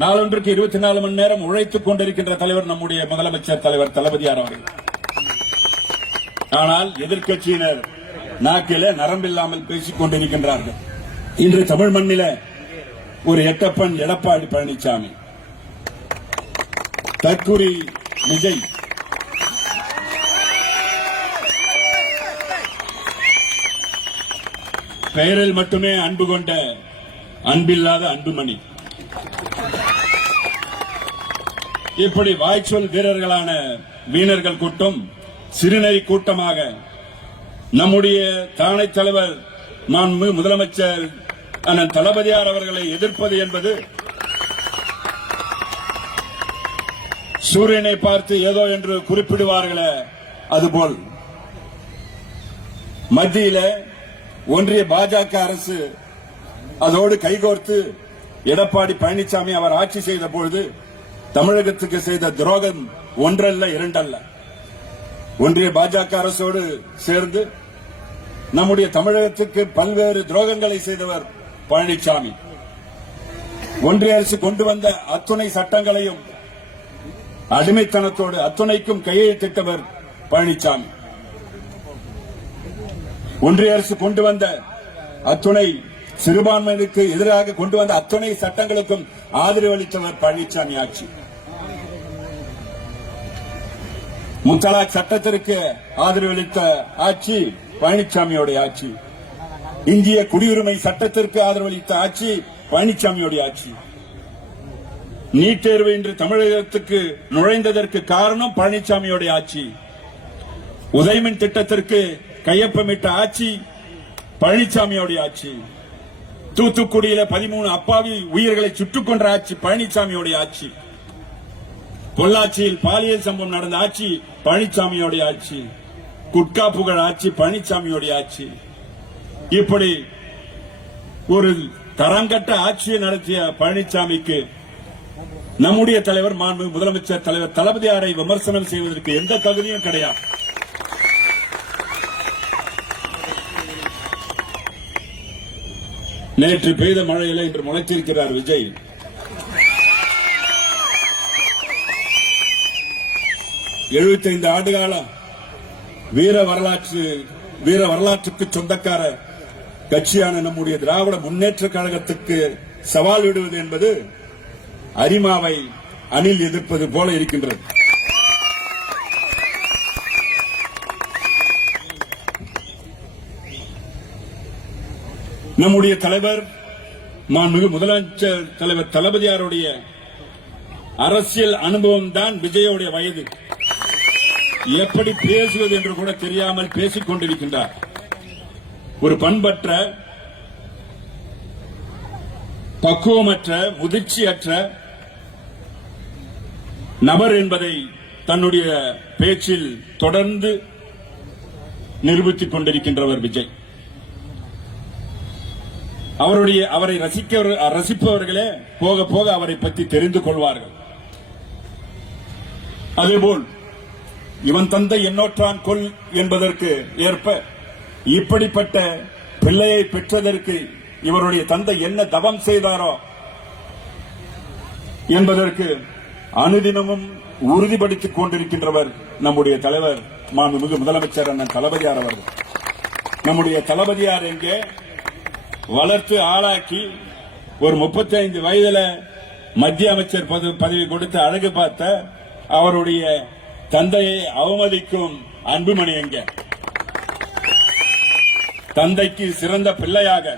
நாளொன்றுக்கு இருபத்தி நாலு மணி நேரம் உழைத்துக் கொண்டிருக்கின்ற தலைவர் நம்முடைய முதலமைச்சர் தலைவர் தளபதியார் அவர்கள்? ஆனால் எதிர்க்கட்சியினர் நாக்கில நரம்பில்லாமல் பேசிக் கொண்டிருக்கின்றார்கள். இன்று தமிழ் மண்ணில ஒரு எட்டப்பன் எடப்பாடி பழனிசாமி தற்குறி விஜய் பெயரில் மட்டுமே அன்பு கொண்ட அன்பில்லாத அன்புமணி இப்படி வாய்ச்சொல் வீரர்களான வீணர்கள் கூட்டம் சிறுநெறி கூட்டமாக நம்முடைய தானை தலைவர் மாண்பு முதலமைச்சர் அண்ணன் தளபதியார் அவர்களை எதிர்ப்பது என்பது சூரியனை பார்த்து ஏதோ என்று குறிப்பிடுவார்களே அதுபோல் மத்தியில ஒன்றிய பாஜக அரசு அதோடு கைகோர்த்து எடப்பாடி பழனிசாமி அவர் ஆட்சி செய்த பொழுது தமிழகத்துக்கு செய்த துரோகம் ஒன்றல்ல இரண்டல்ல. ஒன்றிய பாஜக அரசோடு சேர்ந்து நம்முடைய தமிழகத்துக்கு பல்வேறு துரோகங்களை செய்தவர் பழனிசாமி ஒன்றிய அரசு கொண்டு வந்த அத்துணை சட்டங்களையும் அடிமைத்தனத்தோடு அத்துணைக்கும் கையெழுத்திட்டவர் பழனிசாமி ஒன்றிய அரசு கொண்டு வந்த அத்துணை சிறுபான்மையினருக்கு எதிராக கொண்டு வந்த அத்துணை சட்டங்களுக்கும் ஆதரவு அளித்தவர் பழனிசாமி ஆட்சி. முத்தலாக் சட்டத்திற்கு ஆதரவு அளித்த ஆட்சி பழனிசாமியோடைய ஆட்சி. இந்திய குடியுரிமை சட்டத்திற்கு ஆதரவு அளித்த ஆட்சி பழனிசாமியோடைய ஆட்சி. நீட் தேர்வு இன்று தமிழகத்துக்கு நுழைந்ததற்கு காரணம் பழனிசாமியோடைய ஆட்சி. உதயமின் திட்டத்திற்கு கையொப்பமிட்ட ஆட்சி பழனிசாமியோடைய ஆட்சி. தூத்துக்குடியில பதிமூணு அப்பாவி உயிர்களை சுட்டுக் கொன்ற ஆட்சி பழனிசாமியோடைய ஆட்சி. பொள்ளாச்சியில் பாலியல் சம்பவம் நடந்த ஆட்சி பழனிசாமியோடைய ஆட்சி. குட்கா புகழ் ஆட்சி பழனிசாமியோடைய ஆட்சி. இப்படி ஒரு தரங்கட்ட ஆட்சியை நடத்திய பழனிசாமிக்கு நம்முடைய தலைவர் மாண்பு முதலமைச்சர் தலைவர் தளபதியாரை விமர்சனம் செய்வதற்கு எந்த தகுதியும் கிடையாது. நேற்று பெய்த மழையில இன்று முளைத்திருக்கிறார் விஜய். எழுபத்தைந்து ஆண்டு காலம் வீர வரலாற்று வீர வரலாற்றுக்கு சொந்தக்கார கட்சியான நம்முடைய திராவிட முன்னேற்ற கழகத்துக்கு சவால் விடுவது என்பது அரிமாவை அணில் எதிர்ப்பது போல இருக்கின்றது. நம்முடைய தலைவர் மாண்புமிகு முதலமைச்சர் தலைவர் தளபதியாருடைய அரசியல் அனுபவம் தான் விஜயோடைய வயது. எப்படி பேசுவது என்று கூட தெரியாமல் பேசிக் கொண்டிருக்கின்றார். ஒரு பண்பற்ற பக்குவமற்ற முதிர்ச்சியற்ற நபர் என்பதை தன்னுடைய பேச்சில் தொடர்ந்து நிரூபித்துக் கொண்டிருக்கின்றவர் விஜய். அவருடைய அவரை ரசிக்க ரசிப்பவர்களே போக போக அவரை பற்றி தெரிந்து கொள்வார்கள். அதேபோல் இவன் தந்தை எண்ணோற்றான் கொல் என்பதற்கு ஏற்ப இப்படிப்பட்ட பிள்ளையை பெற்றதற்கு இவருடைய தந்தை என்ன தவம் செய்தாரோ என்பதற்கு அனுதினமும் உறுதிப்படுத்திக் கொண்டிருக்கின்றவர் நம்முடைய தலைவர் மாண்புமிகு முதலமைச்சர் அண்ணன் தளபதியார் அவர்கள். நம்முடைய தளபதியார் எங்கே? வளர்த்து ஆளாக்கி ஒரு 35 வயதுல மத்திய அமைச்சர் பதவி பதவி கொடுத்து அழகு பார்த்த அவருடைய தந்தையை அவமதிக்கும் அன்புமணி எங்க? தந்தைக்கு சிறந்த பிள்ளையாக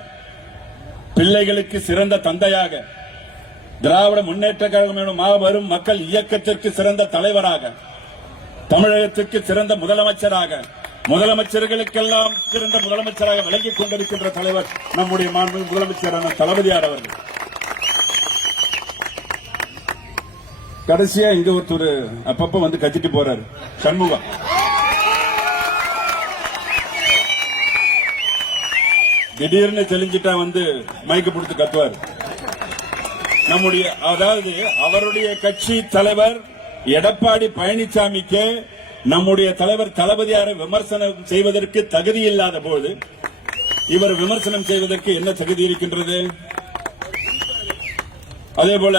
பிள்ளைகளுக்கு சிறந்த தந்தையாக திராவிட முன்னேற்ற கழகம் வரும் மக்கள் இயக்கத்திற்கு சிறந்த தலைவராக தமிழகத்திற்கு சிறந்த முதலமைச்சராக முதலமைச்சர்களுக்கெல்லாம் சிறந்த முதலமைச்சராக விளங்கிக் கொண்டிருக்கின்ற தலைவர் நம்முடைய மாண்பு முதலமைச்சரான தளபதியார் அவர்கள். கடைசியா இங்க ஒருத்தர் அப்பப்ப வந்து கத்திட்டு போறாரு. சண்முகம் திடீர்னு தெளிஞ்சிட்டா வந்து மைக்கு பிடித்து கத்துவார். நம்முடைய அதாவது அவருடைய கட்சி தலைவர் எடப்பாடி பழனிசாமிக்கு நம்முடைய தலைவர் தளபதியாரை விமர்சனம் செய்வதற்கு தகுதி இல்லாத போது இவர் விமர்சனம் செய்வதற்கு என்ன தகுதி இருக்கின்றது? அதே போல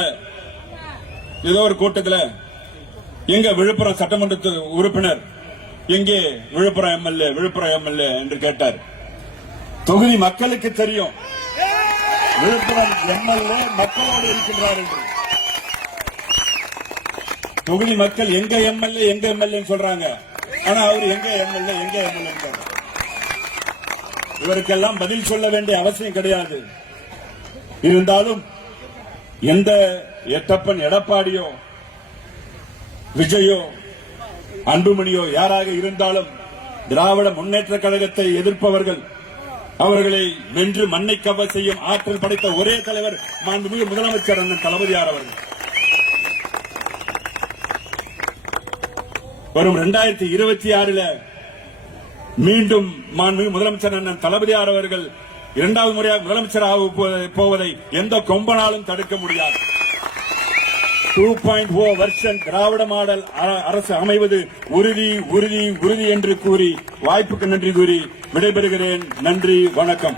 ஏதோ ஒரு கூட்டத்துல எங்க விழுப்புரம் சட்டமன்ற உறுப்பினர் எங்கே விழுப்புரம் எம்எல்ஏ விழுப்புரம் எம்எல்ஏ என்று கேட்டார். தொகுதி மக்களுக்கு தெரியும். விழுப்புரம் எம்எல்ஏ மக்களோடு இருக்கின்றார் என்று. தொகுதி மக்கள் எங்க எம்எல்ஏ எங்க எம்எல்ஏ சொல்றாங்க. ஆனா அவர் எங்க எம்எல்ஏ எங்க எம்எல்ஏ இவருக்கெல்லாம் பதில் சொல்ல வேண்டிய அவசியம் கிடையாது. இருந்தாலும் எந்த எட்டப்பன் எடப்பாடியோ விஜயோ அன்புமணியோ யாராக இருந்தாலும் திராவிட முன்னேற்ற கழகத்தை எதிர்ப்பவர்கள் அவர்களை வென்று மண்ணை கவ செய்யும் ஆற்றல் படைத்த ஒரே தலைவர் மாண்புமிகு முதலமைச்சர் அண்ணன் தளபதியார் அவர்கள். வரும் இரண்டாயிரத்தி இருபத்தி ஆறுல மீண்டும் மாண்புமிகு முதலமைச்சர் அண்ணன் தளபதியார் அவர்கள் இரண்டாவது முறையாக முதலமைச்சர் ஆக போவதை எந்த கொம்பனாலும் தடுக்க முடியாது. டூ பாயிண்ட் ஓ வருஷம் திராவிட மாடல் அ- அரசு அமைவது உறுதி உறுதி உறுதி என்று கூறி வாய்ப்புக்கு நன்றி கூறி விடைபெறுகிறேன். நன்றி வணக்கம்.